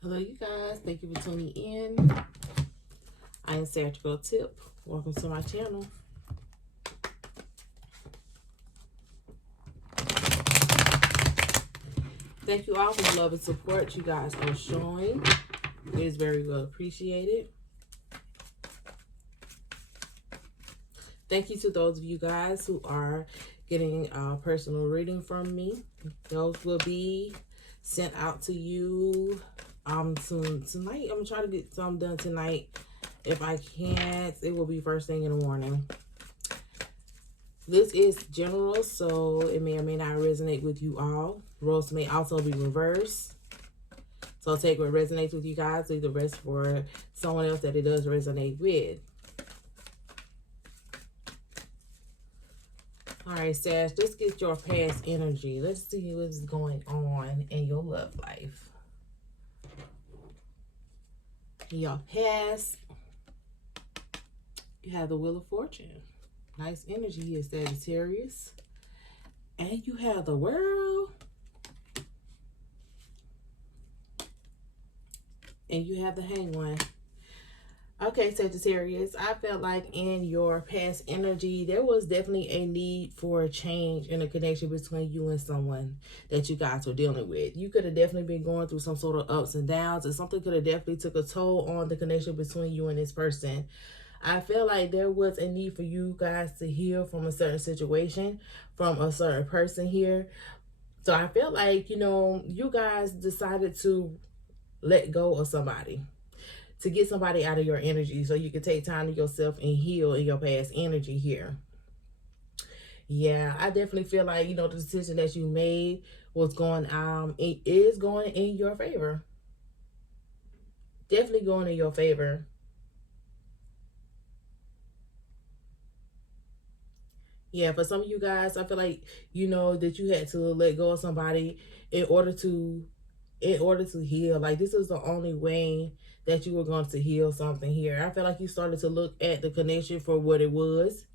Hello, you guys. Thank you for tuning in. I am saggirltip. Welcome to my channel. Thank you all for the love and support you guys are showing. It is very well appreciated. Thank you to those of you guys who are getting a personal reading from me. Those will be sent out to you tonight. I'm gonna try to get some done tonight. If I can't, it will be first thing in the morning. This is general, so it may or may not resonate with you all. Roles may also be reversed. So take what resonates with you guys, leave the rest for someone else that it does resonate with. All right, Sag, let's get your past energy. Let's see what's going on in your love life. In your past, you have the Wheel of Fortune. Nice energy here, Sagittarius. And you have the World. And you have the Hanged One. Okay, Sagittarius, I felt like in your past energy, there was definitely a need for a change in a connection between you and someone that you guys were dealing with. You could have definitely been going through some sort of ups and downs, and something could have definitely took a toll on the connection between you and this person. I feel like there was a need for you guys to heal from a certain situation, from a certain person here. So I feel like, you guys decided to let go of somebody, to get somebody out of your energy so you can take time to yourself and heal in your past energy here. Yeah, I definitely feel like, the decision that you made was it is going in your favor. Definitely going in your favor. Yeah, for some of you guys, I feel like, that you had to let go of somebody in order to heal. Like, this is the only way that you were going to heal something here. I feel like you started to look at the connection for what it was.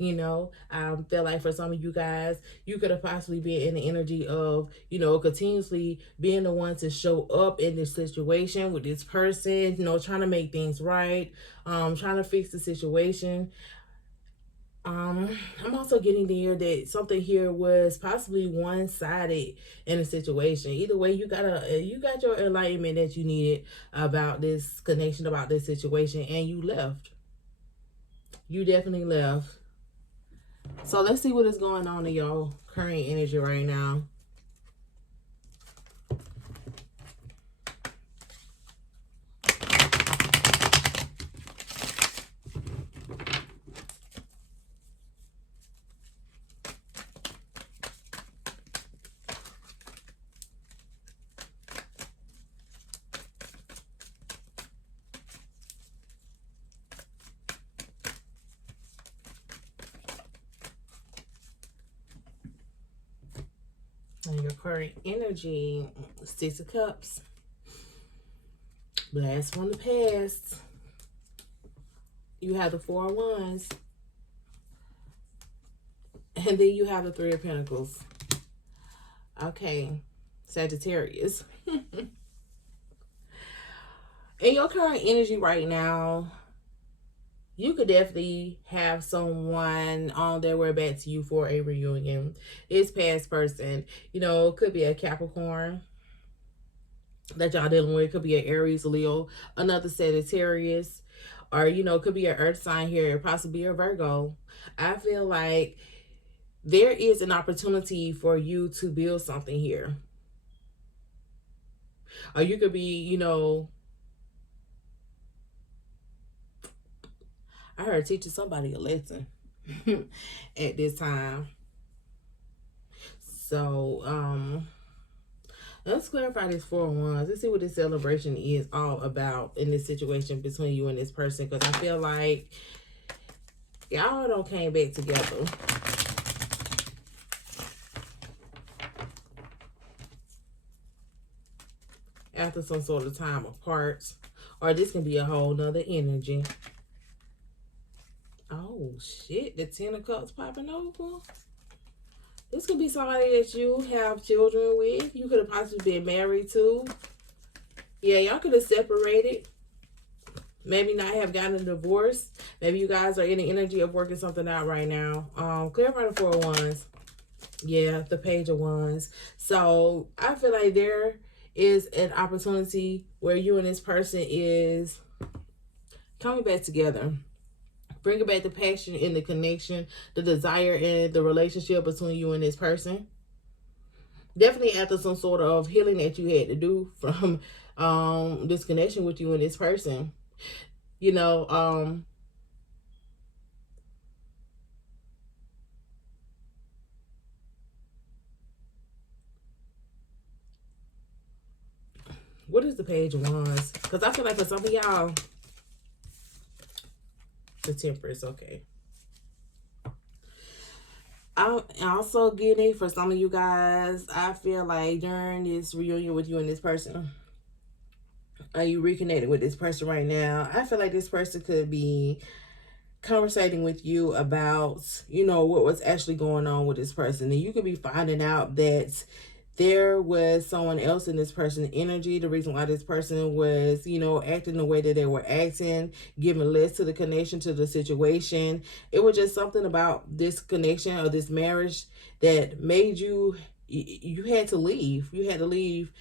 I feel like for some of you guys, you could have possibly been in the energy of, continuously being the one to show up in this situation with this person, trying to make things right, trying to fix the situation. I'm also getting there that something here was possibly one-sided in a situation. Either way, you got your enlightenment that you needed about this connection, about this situation, and you left. You definitely left. So let's see what is going on in your current energy right now. And your current energy, 6 of Cups. Blast from the past. You have the 4 of Wands. And then you have the 3 of Pentacles. Okay, Sagittarius. In your current energy right now, you could definitely have someone on their way back to you for a reunion. It's past person. It could be a Capricorn that y'all dealing with. It could be an Aries, Leo, another Sagittarius, or, it could be an earth sign here, possibly a Virgo. I feel like there is an opportunity for you to build something here. Or you could be, I heard teaching somebody a lesson at this time. So, let's clarify this 4 of Wands. Let's see what this celebration is all about in this situation between you and this person. Because I feel like y'all don't came back together. After some sort of time apart. Or this can be a whole nother energy. Oh, shit. The 10 of Cups popping over. This could be somebody that you have children with. You could have possibly been married to. Yeah, y'all could have separated. Maybe not have gotten a divorce. Maybe you guys are in the energy of working something out right now. Clarify the Four of Wands. Yeah, the Page of Wands. So I feel like there is an opportunity where you and this person is coming back together. Bringing back the passion and the connection, the desire and the relationship between you and this person. Definitely after some sort of healing that you had to do from this connection with you and this person. You know, what is the Page of Wands? Because I feel like for some of y'all, the Temperance, okay. I'm also getting for some of you guys, I feel like during this reunion with you and this person, are you reconnected with this person right now? I feel like this person could be conversating with you about, you know, what was actually going on with this person. And you could be finding out that there was someone else in this person's energy. The reason why this person was, you know, acting the way that they were acting, giving less to the connection, to the situation. It was just something about this connection or this marriage that made you had to leave. You had to leave.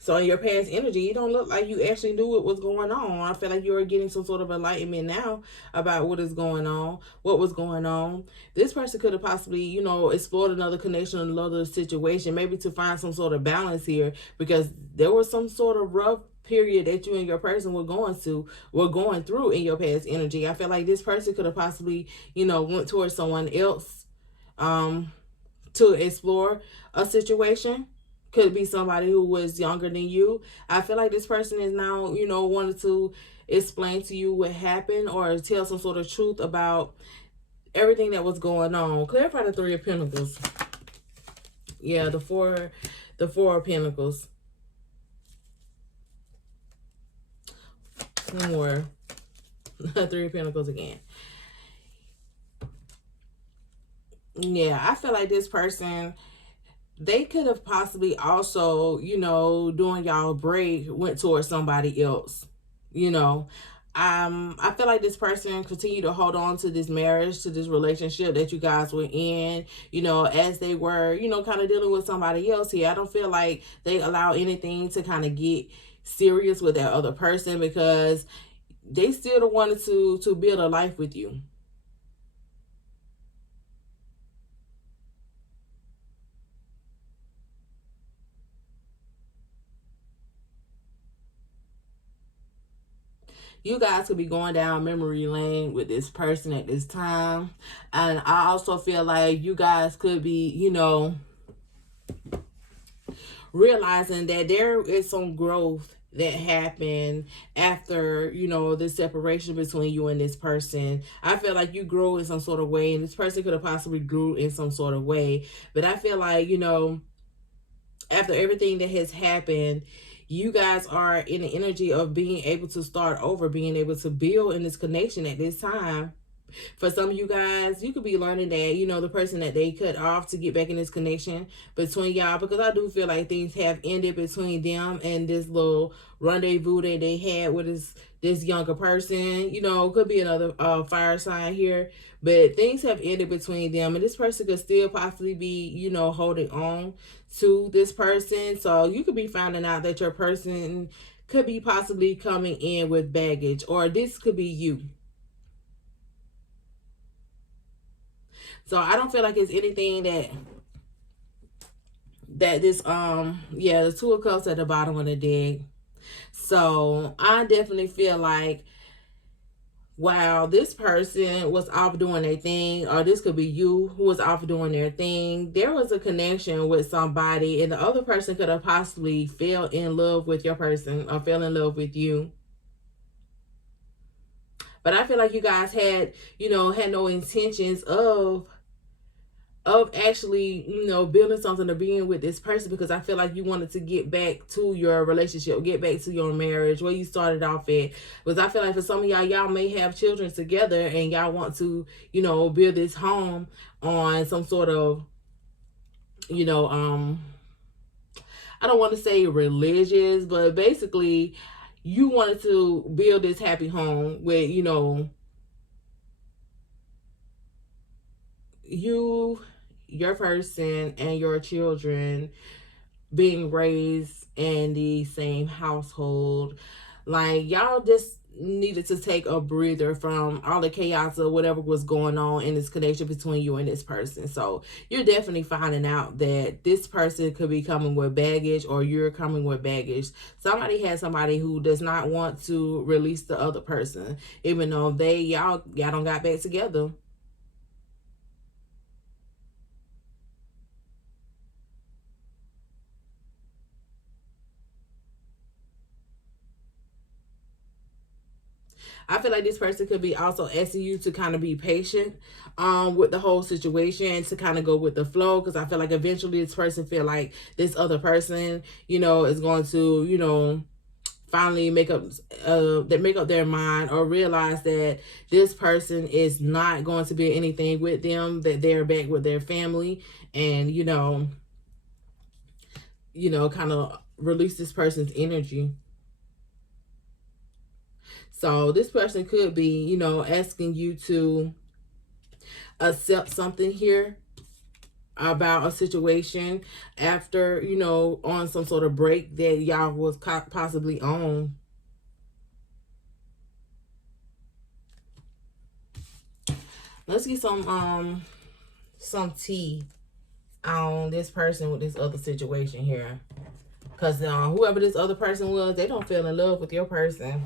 So in your past energy, you don't look like you actually knew what was going on. I feel like you are getting some sort of enlightenment now about what is going on, what was going on. This person could have possibly, you know, explored another connection, another situation, maybe to find some sort of balance here, because there was some sort of rough period that you and your person were going through in your past energy. I feel like this person could have possibly, you know, went towards someone else to explore a situation. Could be somebody who was younger than you. I feel like this person is now, you know, wanted to explain to you what happened or tell some sort of truth about everything that was going on. Clarify the Three of Pentacles. Yeah, the four of Pentacles. One more. Three of Pentacles again. Yeah, I feel like this person, they could have possibly also, you know, during y'all break, went towards somebody else. You know, I feel like this person continued to hold on to this marriage, to this relationship that you guys were in, you know, as they were, you know, kind of dealing with somebody else here. I don't feel like they allow anything to kind of get serious with that other person, because they still wanted to build a life with you. You guys could be going down memory lane with this person at this time. And I also feel like you guys could be, you know, realizing that there is some growth that happened after, you know, the separation between you and this person. I feel like you grow in some sort of way, and this person could have possibly grew in some sort of way. But I feel like, you know, after everything that has happened, you guys are in the energy of being able to start over, being able to build in this connection at this time. For some of you guys, you could be learning that, you know, the person that they cut off to get back in this connection between y'all, because I do feel like things have ended between them and this little rendezvous that they had with this younger person. You know, could be another fire sign here, but things have ended between them, and this person could still possibly be, you know, holding on to this person. So you could be finding out that your person could be possibly coming in with baggage, or this could be you. So I don't feel like it's anything that this yeah, the Two of Cups at the bottom of the deck. So I definitely feel like, wow, this person was off doing their thing, or this could be you who was off doing their thing. There was a connection with somebody, and the other person could have possibly fell in love with your person or fell in love with you. But I feel like you guys had, you know, had no intentions of actually, you know, building something or being with this person, because I feel like you wanted to get back to your relationship, get back to your marriage where you started off at. Because I feel like for some of y'all may have children together, and y'all want to, you know, build this home on some sort of, you know, I don't want to say religious, but basically you wanted to build this happy home with, you, your person, and your children being raised in the same household. Like, y'all just needed to take a breather from all the chaos or whatever was going on in this connection between you and this person. So you're definitely finding out that this person could be coming with baggage, or you're coming with baggage. Somebody has somebody who does not want to release the other person, even though y'all don't got back together. I feel like this person could be also asking you to kind of be patient with the whole situation, to kind of go with the flow, because I feel like eventually this person feel like this other person, is going to, finally make up their mind, or realize that this person is not going to be anything with them, that they're back with their family, and kind of release this person's energy. So this person could be, asking you to accept something here about a situation after, on some sort of break that y'all was possibly on. Let's get some tea on this person with this other situation here. Because whoever this other person was, they don't feel in love with your person.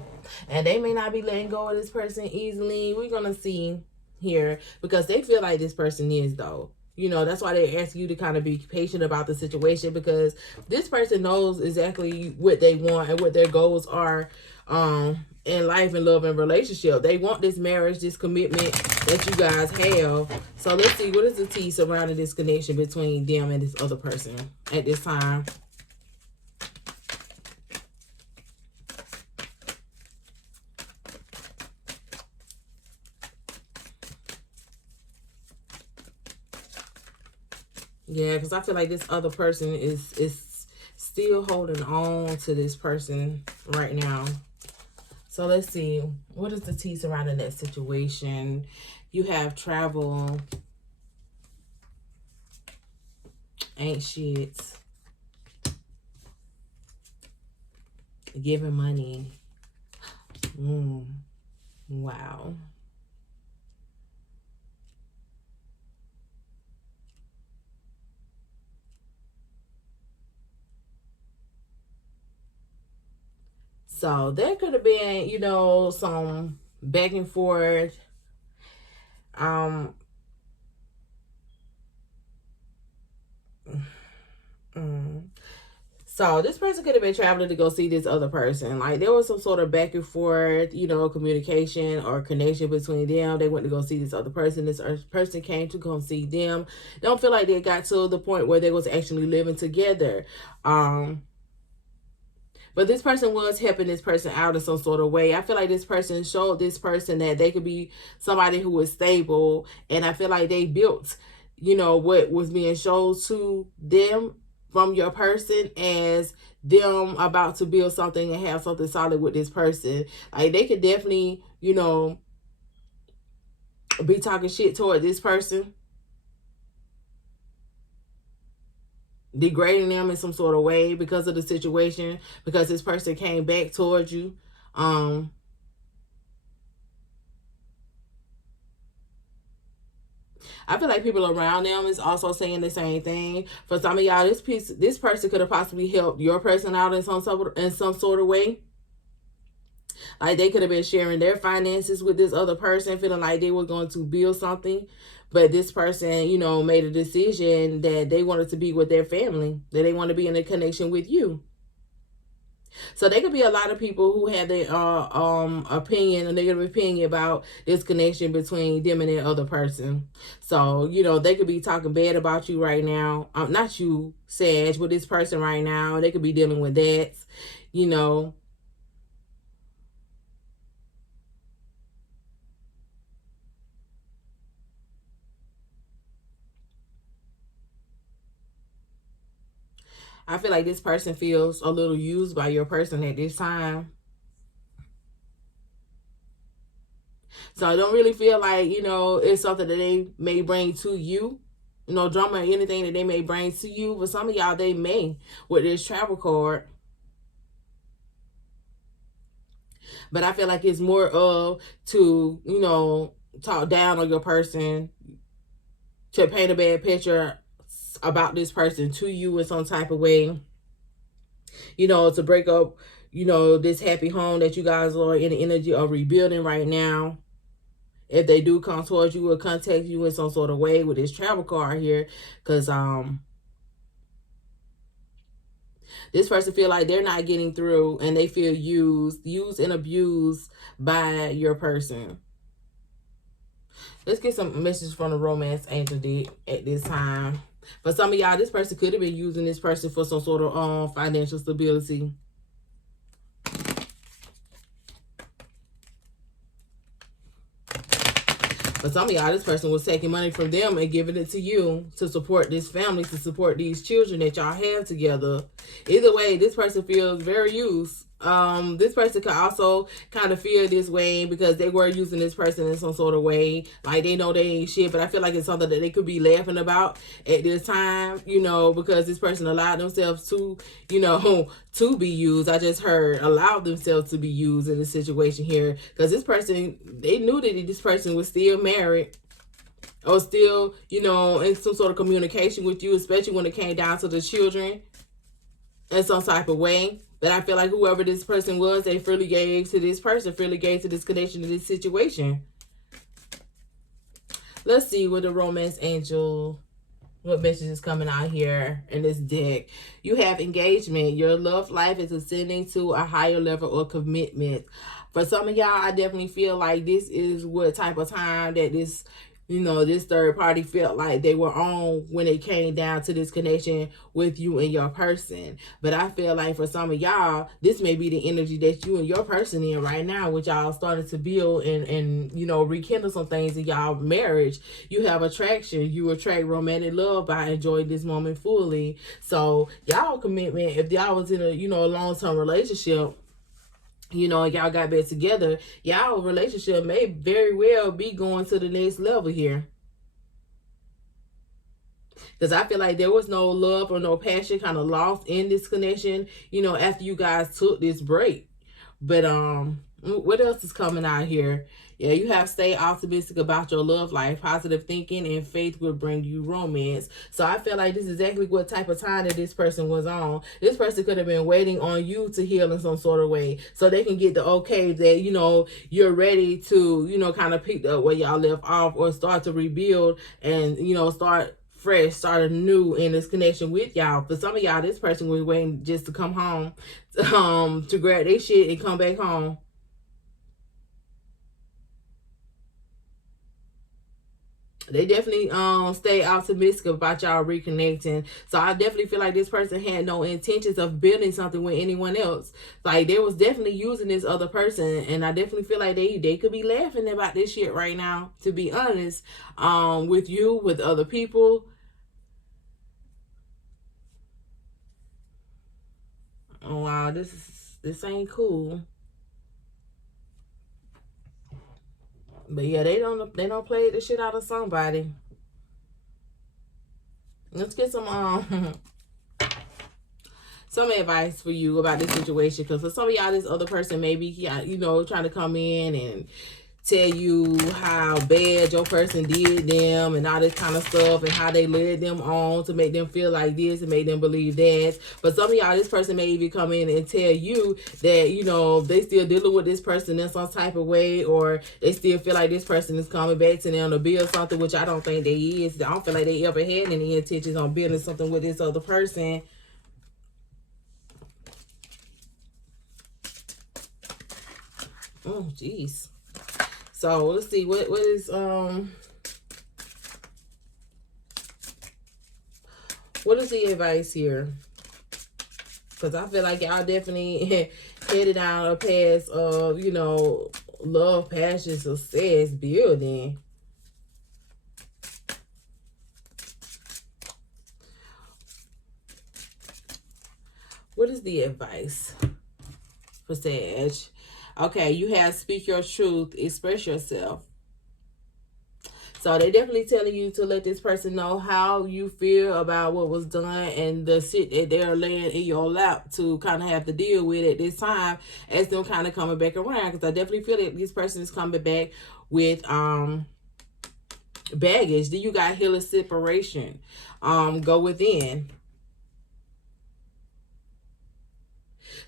And they may not be letting go of this person easily. We're going to see here. Because they feel like this person is, though. That's why they ask you to kind of be patient about the situation. Because this person knows exactly what they want and what their goals are in life and love and relationship. They want this marriage, this commitment that you guys have. So let's see, what is the tea surrounding this connection between them and this other person at this time? Yeah, because I feel like this other person is still holding on to this person right now. So let's see. What is the tea surrounding that situation? You have travel. Ain't shit. Giving money. Wow. So there could have been, some back and forth. Um, So this person could have been traveling to go see this other person. Like, there was some sort of back and forth, communication or connection between them. They went to go see this other person. This person came to come see them. They don't feel like they got to the point where they was actually living together. But this person was helping this person out in some sort of way. I feel like this person showed this person that they could be somebody who is stable. And I feel like they built, what was being shown to them from your person as them about to build something and have something solid with this person. Like, they could definitely, be talking shit toward this person, degrading them in some sort of way because of the situation, because this person came back towards you. I feel like people around them is also saying the same thing. For some of y'all, this person could have possibly helped your person out in some sort of way. Like, they could have been sharing their finances with this other person, feeling like they were going to build something. But this person, made a decision that they wanted to be with their family, that they want to be in a connection with you. So there could be a lot of people who have their opinion, a negative opinion about this connection between them and their other person. So, they could be talking bad about you right now. Not you, Sag, but this person right now. They could be dealing with that, I feel like this person feels a little used by your person at this time. So I don't really feel like, you know, it's something that they may bring to you. You know, drama or anything that they may bring to you. For some of y'all, they may with this travel card. But I feel like it's more of to, you know, talk down on your person, to paint a bad picture about this person to you in some type of way. You know, to break up, you know, this happy home that you guys are in the energy of rebuilding right now. If they do come towards you or contact you in some sort of way with this travel card here, because this person feel like they're not getting through and they feel used and abused by your person. Let's get some messages from the romance angel deck at this time. For some of y'all, this person could have been using this person for some sort of financial stability. For some of y'all, this person was taking money from them and giving it to you to support this family, to support these children that y'all have together. Either way, this person feels very used. This person could also kind of feel this way because they were using this person in some sort of way. Like they know they ain't shit, but I feel like it's something that they could be laughing about at this time, you know, because this person allowed themselves to, you know, to be used. I just heard allowed themselves to be used in this situation here because this person, they knew that this person was still married or still, you know, in some sort of communication with you, especially when it came down to the children in some type of way. But I feel like whoever this person was, they freely gave to this person, freely gave to this connection, to this situation. Let's see what the romance angel, what message is coming out here in this deck. You have engagement. Your love life is ascending to a higher level of commitment. For some of y'all, I definitely feel like this is what type of time that this, you know, this third party felt like they were on when it came down to this connection with you and your person. But I feel like for some of y'all, this may be the energy that you and your person in right now, which y'all started to build and you know, rekindle some things in y'all marriage. You have attraction. You attract romantic love by enjoying this moment fully. So y'all commitment, if y'all was in a, you know, a long-term relationship, you know, y'all got back together, y'all relationship may very well be going to the next level here. Because I feel like there was no love or no passion kind of lost in this connection, you know, after you guys took this break. But what else is coming out here? Yeah, you have stay optimistic about your love life. Positive thinking and faith will bring you romance. So I feel like this is exactly what type of time that this person was on. This person could have been waiting on you to heal in some sort of way, so they can get the okay that, you know, you're ready to, you know, kind of pick up where y'all left off or start to rebuild and, you know, start fresh, start anew in this connection with y'all. For some of y'all, this person was waiting just to come home, to grab their shit and come back home. They definitely stay optimistic about y'all reconnecting. So I definitely feel like this person had no intentions of building something with anyone else. Like they was definitely using this other person, and I definitely feel like they could be laughing about this shit right now, to be honest, with you, with other people. Oh wow, this ain't cool. But yeah, they don't play the shit out of somebody. Let's get some some advice for you about this situation, because for some of y'all, this other person maybe, you know, trying to come in and tell you how bad your person did them and all this kind of stuff, and how they led them on to make them feel like this and make them believe that. But some of y'all, this person may even come in and tell you that, you know, they still dealing with this person in some type of way, or they still feel like this person is coming back to them to build something, which I don't think they is. I don't feel like they ever had any intentions on building something with this other person. Oh, jeez. So let's see what is what is the advice here? Because I feel like y'all definitely headed down a path of, you know, love, passion, success, building. What is the advice for Sag? Okay, you have speak your truth, express yourself. So they definitely telling you to let this person know how you feel about what was done and the shit that they're laying in your lap to kind of have to deal with at this time as them kind of coming back around. Because I definitely feel that this person is coming back with baggage. Then you got healing separation. Go within.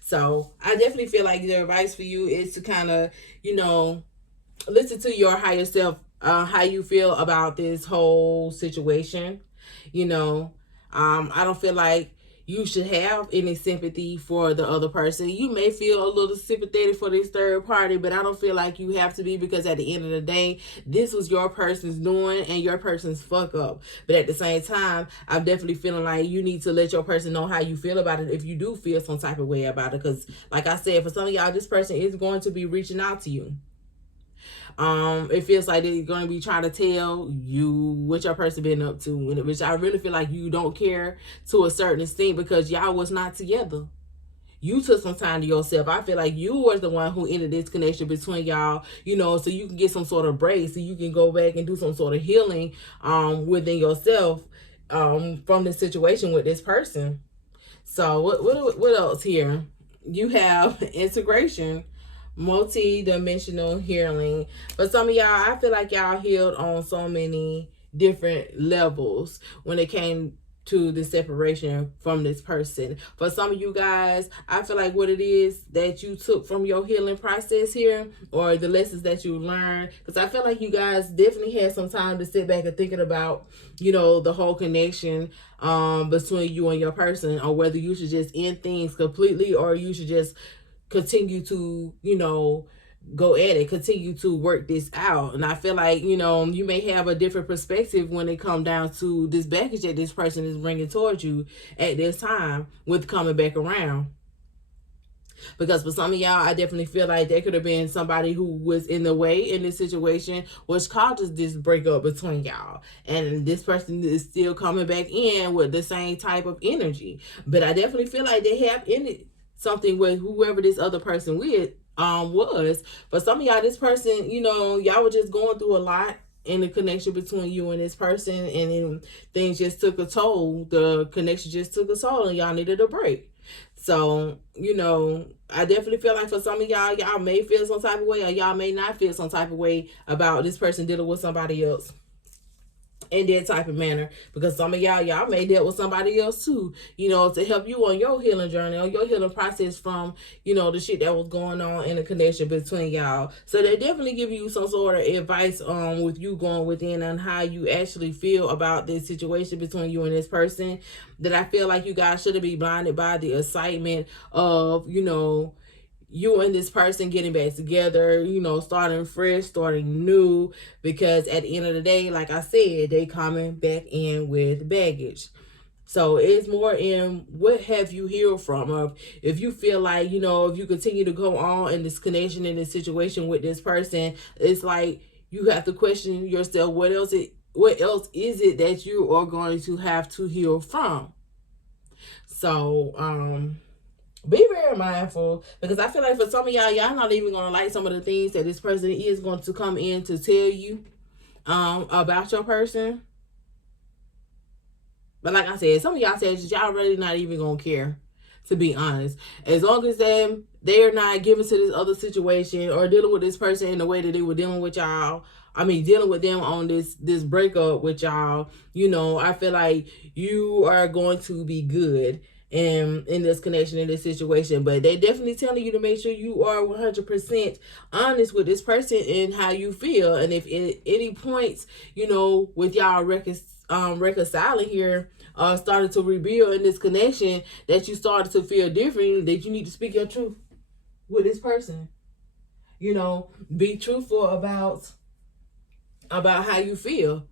So I definitely feel like the advice for you is to kind of, you know, listen to your higher self, how you feel about this whole situation. You know, I don't feel like you should have any sympathy for the other person. You may feel a little sympathetic for this third party, but I don't feel like you have to be, because at the end of the day, this was your person's doing and your person's fuck up. But at the same time, I'm definitely feeling like you need to let your person know how you feel about it if you do feel some type of way about it. Because like I said, for some of y'all, this person is going to be reaching out to you. It feels like they're going to be trying to tell you what your person been up to, which I really feel like you don't care to a certain extent, because y'all was not together. You took some time to yourself. I feel like you was the one who ended this connection between y'all, you know, so you can get some sort of break, so you can go back and do some sort of healing within yourself from the situation with this person. So what else here? You have integration, multi-dimensional healing. For some of y'all, I feel like y'all healed on so many different levels when it came to the separation from this person. For some of you guys, I feel like what it is that you took from your healing process here, or the lessons that you learned, because I feel like you guys definitely had some time to sit back and thinking about, you know, the whole connection between you and your person, or whether you should just end things completely, or you should just continue to, you know, go at it, continue to work this out. And I feel like, you know, you may have a different perspective when it comes down to this baggage that this person is bringing towards you at this time with coming back around. Because for some of y'all, I definitely feel like there could have been somebody who was in the way in this situation, which causes this breakup between y'all. And this person is still coming back in with the same type of energy. But I definitely feel like they have ended something with whoever this other person with was. For some of y'all, this person, you know, y'all were just going through a lot in the connection between you and this person, and then things just took a toll. The connection just took a toll, and y'all needed a break. So, you know, I definitely feel like for some of y'all, y'all may feel some type of way, or y'all may not feel some type of way about this person dealing with somebody else in that type of manner, because some of y'all may deal with somebody else too, you know, to help you on your healing journey, on your healing process from, you know, the shit that was going on in the connection between y'all. So they definitely give you some sort of advice with you going within on how you actually feel about this situation between you and this person, that I feel like you guys shouldn't be blinded by the excitement of, you know, you and this person getting back together, you know, starting fresh, starting new, because at the end of the day, like I said, they coming back in with baggage. So it's more in what have you healed from, of if you feel like, you know, if you continue to go on in this connection, in this situation with this person, it's like you have to question yourself, what else is it that you are going to have to heal from? So be very mindful, because I feel like for some of y'all not even gonna like some of the things that this person is going to come in to tell you about your person. But like I said, some of y'all said y'all really not even gonna care, to be honest. As long as they're not giving to this other situation or dealing with this person in the way that they were dealing with y'all. I mean, dealing with them on this breakup with y'all, you know, I feel like you are going to be good in this connection, in this situation. But they definitely telling you to make sure you are 100% honest with this person and how you feel. And if at any points, you know, with y'all reconciling here, started to rebuild in this connection, that you started to feel different, that you need to speak your truth with this person. You know, be truthful about how you feel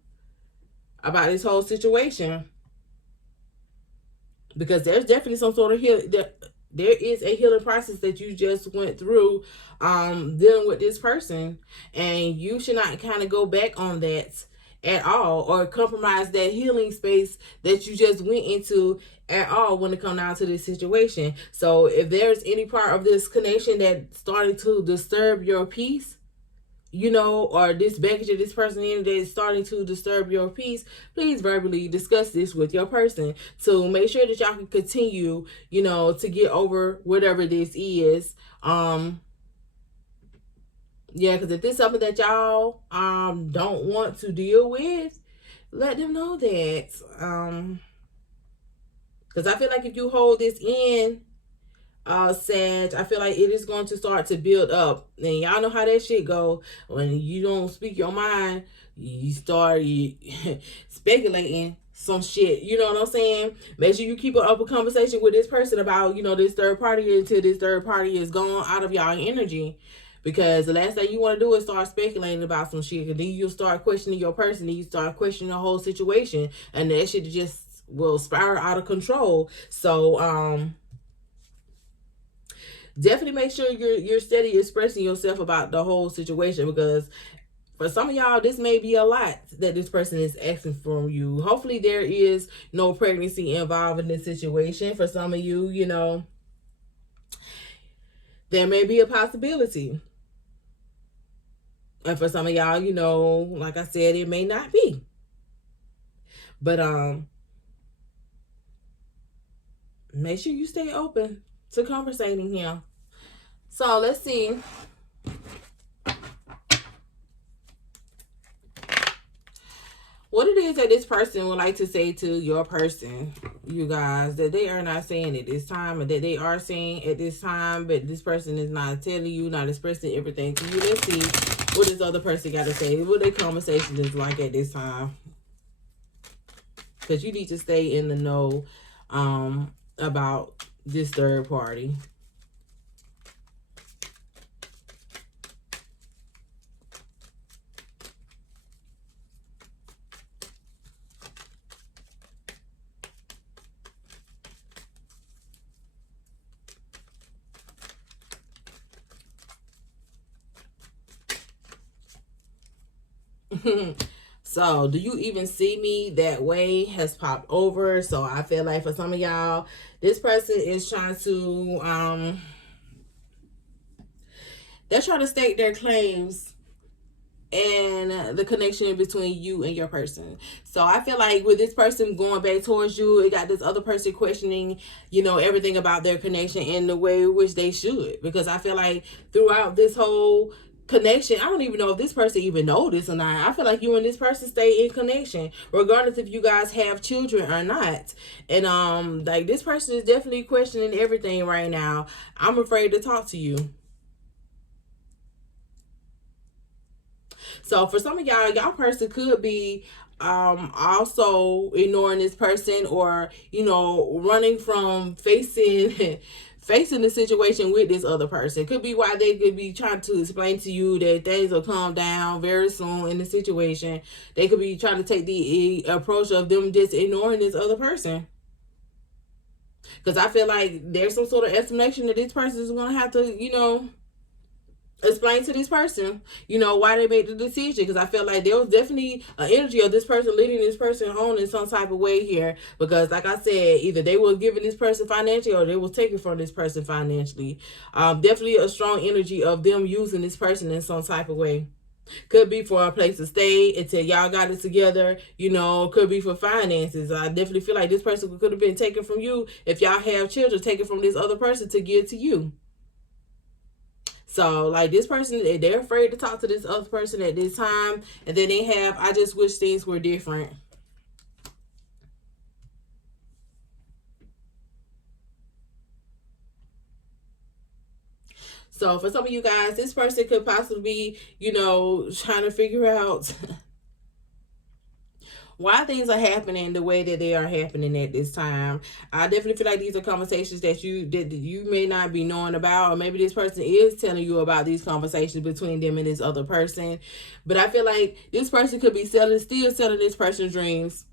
about this whole situation. Because there's definitely some sort of healing. There is a healing process that you just went through dealing with this person. And you should not kind of go back on that at all, or compromise that healing space that you just went into at all when it comes down to this situation. So if there's any part of this connection that's starting to disturb your peace, or this baggage of this person in that is starting to disturb your peace, please verbally discuss this with your person to make sure that y'all can continue, to get over whatever this is. Yeah, because if this is something that y'all don't want to deal with, let them know that. Because I feel like if you hold this in, Sag, I feel like it is going to start to build up. And y'all know how that shit go. When you don't speak your mind, you start speculating some shit. You know what I'm saying? Make sure you keep an open conversation with this person about, this third party until this third party is gone out of y'all energy. Because the last thing you want to do is start speculating about some shit. And then you'll start questioning your person. And you start questioning the whole situation. And that shit just will spiral out of control. So, definitely make sure you're steady expressing yourself about the whole situation, because for some of y'all, this may be a lot that this person is asking from you. Hopefully there is no pregnancy involved in this situation. For some of you, there may be a possibility. And for some of y'all, like I said, it may not be. But make sure you stay open to conversating here. So let's see. What it is that this person would like to say to your person, you guys, that they are not saying at this time, or that they are saying at this time, but this person is not telling you, not expressing everything to you. Let's see what this other person got to say, what their conversation is like at this time. Because you need to stay in the know about this third party. So, do you even see me that way has popped over. So, I feel like for some of y'all, this person is trying to, they're trying to stake their claims and the connection between you and your person. So, I feel like with this person going back towards you, it got this other person questioning, everything about their connection in the way which they should. Because I feel like throughout this whole connection, I don't even know if this person even know this or not. I feel like you and this person stay in connection regardless if you guys have children or not. And like this person is definitely questioning everything right now. I'm afraid to talk to you. So for some of y'all person could be also ignoring this person, or running from facing the situation with this other person. Could be why they could be trying to explain to you that things will calm down very soon in the situation. They could be trying to take the approach of them just ignoring this other person. Because I feel like there's some sort of explanation that this person is going to have to, explain to this person, why they made the decision. Because I feel like there was definitely an energy of this person leading this person on in some type of way here. Because like I said, either they were giving this person financially or they was taking from this person financially. Definitely a strong energy of them using this person in some type of way. Could be for a place to stay until y'all got it together, could be for finances. I definitely feel like this person could have been taken from you if y'all have children, taken from this other person to give to you. So, like, this person, they're afraid to talk to this other person at this time. And then they have, I just wish things were different. So, for some of you guys, this person could possibly be, trying to figure out why things are happening the way that they are happening at this time. I definitely feel like these are conversations that you may not be knowing about, or maybe this person is telling you about these conversations between them and this other person. But I feel like this person could be still selling this person's dreams.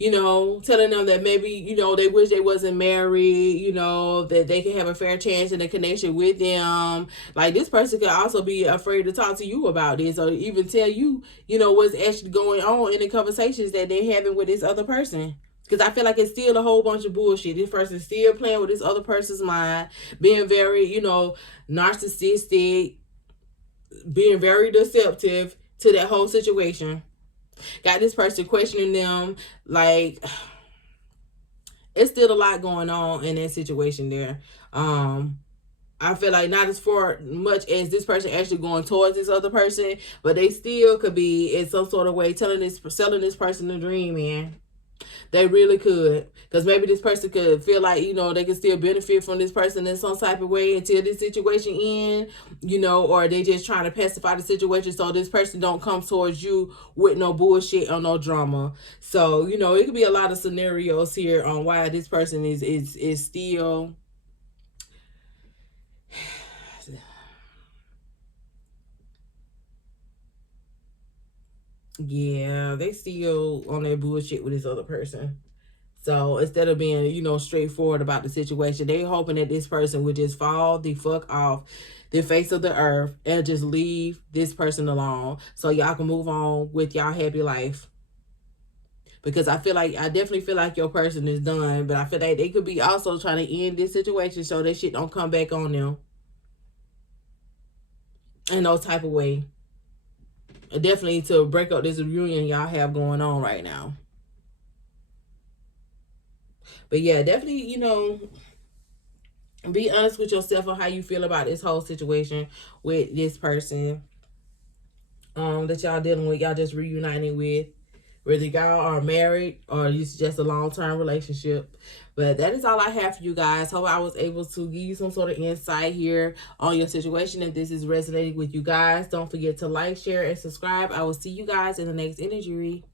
Telling them that maybe, they wish they wasn't married, that they can have a fair chance in a connection with them. Like, this person could also be afraid to talk to you about this, or even tell you, what's actually going on in the conversations that they're having with this other person. Because I feel like it's still a whole bunch of bullshit. This person's still playing with this other person's mind, being very, you know, narcissistic, being very deceptive to that whole situation. Got this person questioning them. Like, it's still a lot going on in that situation there. I feel like not as far much as this person actually going towards this other person, but they still could be in some sort of way selling this person a dream, man. They really could. Because maybe this person could feel like, you know, they can still benefit from this person in some type of way until this situation ends, you know, or they just trying to pacify the situation so this person don't come towards you with no bullshit or no drama. So, you know, it could be a lot of scenarios here on why this person is still... Yeah, they still on their bullshit with this other person. So instead of being, you know, straightforward about the situation, they hoping that this person would just fall the fuck off the face of the earth and just leave this person alone so y'all can move on with y'all happy life. Because I definitely feel like your person is done, but I feel like they could be also trying to end this situation so that shit don't come back on them in no type of way. Definitely to break up this reunion y'all have going on right now. But yeah, definitely, you know, be honest with yourself on how you feel about this whole situation with this person that y'all dealing with, y'all just reuniting with. Whether y'all are married or it's just a long-term relationship. But that is all I have for you guys. Hope I was able to give you some sort of insight here on your situation. If this is resonating with you guys, don't forget to like, share, and subscribe. I will see you guys in the next energy read.